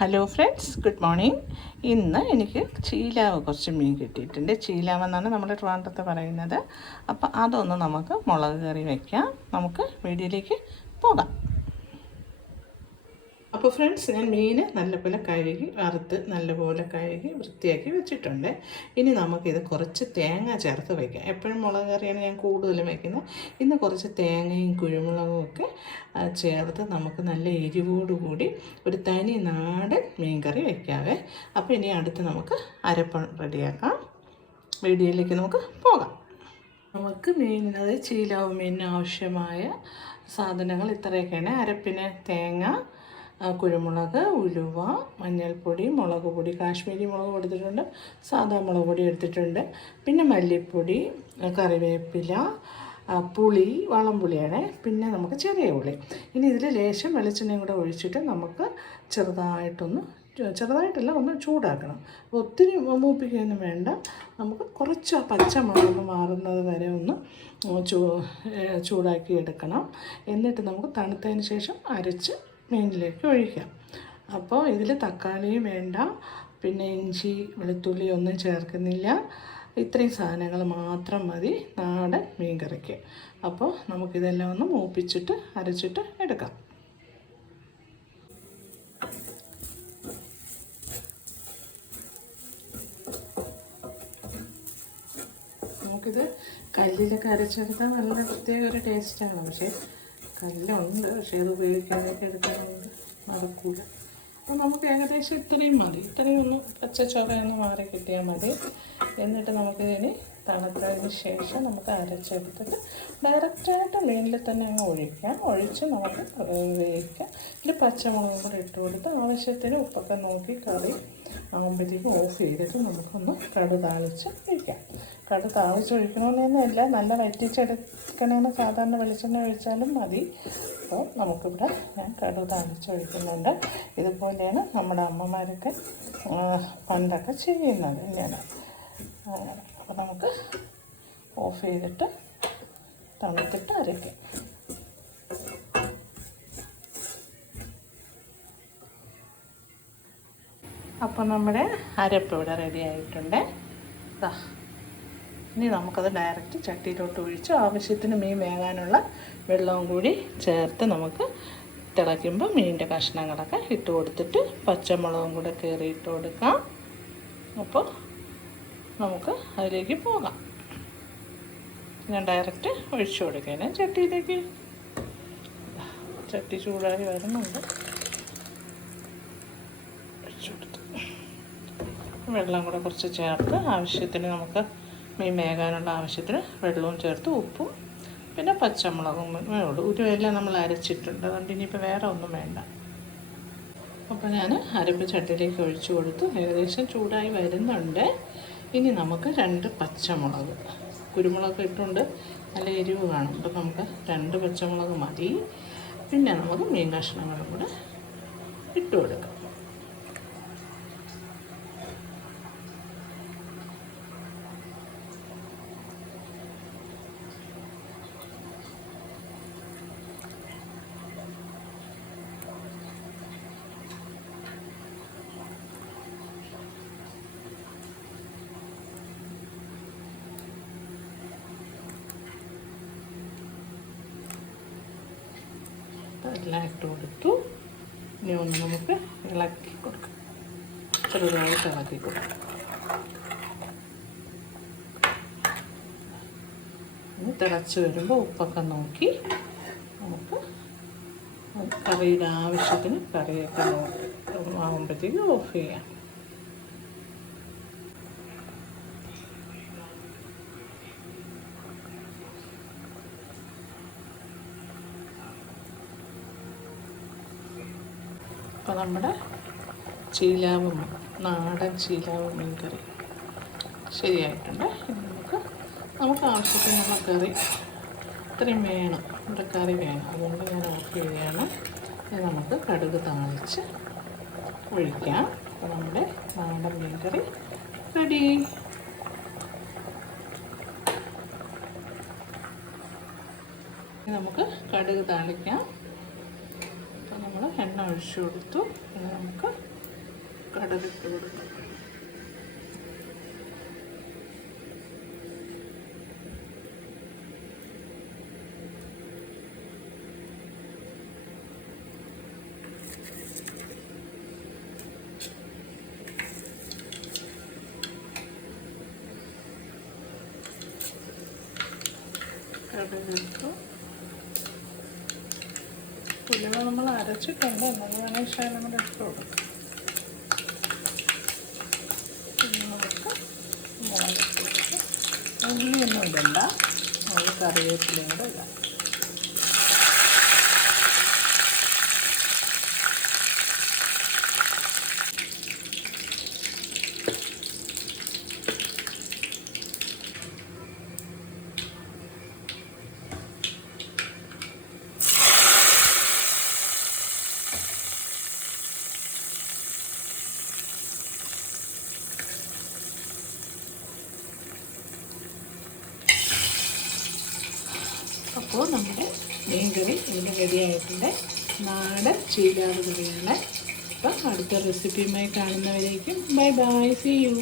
Hello friends, good morning. ഇന്ന് എനിക്ക് ചീലാവ് കുറച്ച് മീൻ കിട്ടിയിട്ടുണ്ട്. ചീലാവെന്നാണ് നമ്മുടെ ട്രിവാൻഡ്രത്ത് പറയുന്നത്. അപ്പോൾ അതൊന്ന് നമുക്ക് മുളക് കറി വയ്ക്കാം. നമുക്ക് വീഡിയോയിലേക്ക് പോകാം. അപ്പോൾ ഫ്രണ്ട്സ്, ഞാൻ മീൻ നല്ലപോലെ കഴുകി വറുത്ത് നല്ലപോലെ കഴുകി വൃത്തിയാക്കി വെച്ചിട്ടുണ്ട്. ഇനി നമുക്കിത് കുറച്ച് തേങ്ങ ചേർത്ത് വയ്ക്കാം. എപ്പോഴും മുളക് കറിയാണ് ഞാൻ കൂടുതലും വയ്ക്കുന്നത്. ഇന്ന് കുറച്ച് തേങ്ങയും കുരുമുളകും ഒക്കെ ചേർത്ത് നമുക്ക് നല്ല എരിവോടുകൂടി ഒരു തനി നാടൻ മീൻ കറി വയ്ക്കാവേ. അപ്പോൾ ഇനി അടുത്ത് നമുക്ക് അരപ്പം റെഡിയാക്കാം. വീഡിയോയിലേക്ക് നമുക്ക് പോകാം. നമുക്ക് മീനിനത് ചീലാവ് മീനിന് ആവശ്യമായ സാധനങ്ങൾ ഇത്രയൊക്കെയാണ്. അരപ്പിന് തേങ്ങ, കുരുമുളക്, ഉലുവ, മഞ്ഞൾപ്പൊടി, മുളക് പൊടി, കാശ്മീരി മുളക് എടുത്തിട്ടുണ്ട്, സാദാ മുളക് പൊടി എടുത്തിട്ടുണ്ട്, പിന്നെ മല്ലിപ്പൊടി, കറിവേപ്പില, പുളി, വളംപുളിയാണ്, പിന്നെ നമുക്ക് ചെറിയ ഉള്ളി. ഇനി ഇതിൽ ലേശം വെളിച്ചെണ്ണയും കൂടെ ഒഴിച്ചിട്ട് നമുക്ക് ചെറുതായിട്ടല്ല ഒന്ന് ചൂടാക്കണം. ഒത്തിരി മൂപ്പിക്കുകയൊന്നും വേണ്ട. നമുക്ക് കുറച്ച് ആ പച്ചമുളക് മാറുന്നത് വരെ ഒന്ന് ചൂടാക്കി എടുക്കണം. എന്നിട്ട് നമുക്ക് തണുത്തതിന് ശേഷം അരച്ച് മീനിലേക്ക് ഒഴിക്കാം. അപ്പോൾ ഇതിൽ തക്കാളിയും വേണ്ട, പിന്നെ ഇഞ്ചി വെളുത്തുള്ളി ഒന്നും ചേർക്കുന്നില്ല. ഇത്രയും സാധനങ്ങൾ മാത്രം മതി നാടൻ മീൻ കറിക്ക്. അപ്പോൾ നമുക്കിതെല്ലാം ഒന്ന് മൂപ്പിച്ചിട്ട് അരച്ചിട്ട് എടുക്കാം. നമുക്കിത് കല്ലിലൊക്കെ അരച്ചെടുത്താൽ നല്ല പ്രത്യേക ഒരു ടേസ്റ്റാണ്. പക്ഷേ കല്ലുണ്ട്, പക്ഷേ അത് ഉപയോഗിക്കാനൊക്കെ എടുക്കാനുണ്ട്, നടക്കൂല. അപ്പോൾ നമുക്ക് ഏകദേശം ഇത്രയും മതി. ഇത്രയും ഒന്ന് പച്ച ചൊവയൊന്ന് മാറി കിട്ടിയാൽ മതി. എന്നിട്ട് നമുക്കിതിന് തണുത്തതിന് ശേഷം നമുക്ക് അരച്ചെടുത്തിട്ട് ഡയറക്റ്റായിട്ട് മീനിൽ തന്നെ അങ്ങ് ഒഴിക്കാം. ഒഴിച്ച് നമുക്ക് വേവിക്കാം. ഇതിൽ പച്ചമുളകും കൂടെ ഇട്ട് കൊടുത്ത് ആവശ്യത്തിന് ഉപ്പൊക്കെ നോക്കി കറി ആകുമ്പോഴത്തേക്കും ഓഫ് ചെയ്തിട്ട് നമുക്കൊന്ന് കടുക് താളിച്ച് ഒഴിക്കാം. കടുക് താളിച്ച് ഒഴിക്കണമെന്നല്ല, നല്ല വറ്റിച്ചെടുക്കണമെന്ന് സാധാരണ വെളിച്ചെണ്ണ ഒഴിച്ചാലും മതി. അപ്പോൾ നമുക്കിവിടെ ഞാൻ കടുക് താളിച്ച് ഒഴിക്കുന്നുണ്ട്. ഇതുപോലെയാണ് നമ്മുടെ അമ്മമാരൊക്കെ പണ്ടൊക്കെ ചെയ്യുന്നത്. ഇങ്ങനെ അപ്പോൾ നമുക്ക് ഓഫ് ചെയ്തിട്ട് തണുത്തിട്ട് അരയ്ക്കാം. അപ്പോൾ നമ്മുടെ അരപ്പ് ഇവിടെ റെഡി ആയിട്ടുണ്ട്. ഇനി നമുക്കത് ഡയറക്റ്റ് ചട്ടിയിലോട്ട് ഒഴിച്ച് ആവശ്യത്തിന് മീൻ വേകാനുള്ള വെള്ളവും കൂടി ചേർത്ത് നമുക്ക് തിളയ്ക്കുമ്പോൾ മീനിൻ്റെ കഷ്ണങ്ങളൊക്കെ ഇട്ട് കൊടുത്തിട്ട് പച്ചമുളകും കൂടെ കയറി ഇട്ട് കൊടുക്കാം. അപ്പോൾ നമുക്ക് അതിലേക്ക് പോകാം. ഞാൻ ഡയറക്റ്റ് ഒഴിച്ചു കൊടുക്കുകയാണ് ചട്ടിയിലേക്ക്. ചട്ടി ചൂടായി വരുന്നുണ്ട്. ഒഴിച്ചു കൊടുത്ത് വെള്ളം കൂടെ കുറച്ച് ചേർത്ത് ആവശ്യത്തിന് നമുക്ക് മീൻ വേകാനുള്ള ആവശ്യത്തിന് വെള്ളവും ചേർത്ത് ഉപ്പും പിന്നെ പച്ചമുളകും വേണം. ഉരുവെല്ലാം നമ്മൾ അരച്ചിട്ടുണ്ട്, അതുകൊണ്ട് ഇനിയിപ്പോൾ വേറെ ഒന്നും വേണ്ട. അപ്പോൾ ഞാൻ അരപ്പ് ചട്ടിയിലേക്ക് ഒഴിച്ചു കൊടുത്തു. ഏകദേശം ചൂടായി വരുന്നുണ്ട്. ഇനി നമുക്ക് 2 പച്ചമുളക്, കുരുമുളക് ഇട്ടുണ്ട്, നല്ല എരിവ് കാണും. അപ്പോൾ നമുക്ക് 2 പച്ചമുളക് മതി. പിന്നെ നമുക്ക് മീൻ കഷ്ണങ്ങളും കൂടെ ഇട്ട് കൊടുക്കാം. എല്ലാം ഇട്ട് കൊടുത്തു. ഇനി ഒന്ന് നമുക്ക് ഇളക്കി കൊടുക്കാം. ചെറുതായിട്ട് ഇളക്കി കൊടുക്കാം. ഇനി തിളച്ച് വരുമ്പോൾ ഉപ്പൊക്കെ നോക്കി നമുക്ക് കറിയുടെ ആവശ്യത്തിന് കറിയൊക്കെ ആകുമ്പോഴത്തേക്ക് ഓഫ് ചെയ്യാം. അപ്പോൾ നമ്മുടെ നാടൻ ചീലാവ് മീൻ കറി ശരിയായിട്ടുണ്ട്. ഇനി നമുക്ക് ആവശ്യത്തിനുള്ള കറി ഇത്രയും വേണം, ഇവിടെ കറി വേണം, അതുകൊണ്ട് ഞാൻ ഓഫ് ചെയ്യുകയാണ്. ഇനി നമുക്ക് കടുക് താളിച്ച് ഒഴിക്കാം. അപ്പോൾ നമ്മുടെ നാടൻ മീൻ കറി റെഡി. നമുക്ക് കടുക് താളിക്കാം. നമ്മൾ എണ്ണ ഒഴിച്ചു കൊടുത്തു. ഇനി നമുക്ക് കടലിട്ട് കൊടുക്കും. കടലിട്ടു. ഉലുവ നമ്മൾ അരച്ചിട്ടുണ്ട്, എന്നാലും വേണമെങ്കിൽ ശകലം കൂടെ ഇട്ട് കൊടുക്കും. പിന്നെ നമുക്ക് മുളകിട്ട് കൊടുക്കും. ഉള്ളിയൊന്നും ഇടണ്ട, നമുക്ക് കറിവേപ്പിലയും കൂടെ ഇടാം. അപ്പോൾ നമ്മുടെ മീൻകറി ഇതിന് റെഡിയായിട്ടുണ്ട്. നാടൻ ചീലാട് കറിയാണ്. അപ്പം അടുത്ത റെസിപ്പിയുമായി കാണുന്നവരേക്കും ബൈ ബൈ, സീ യു.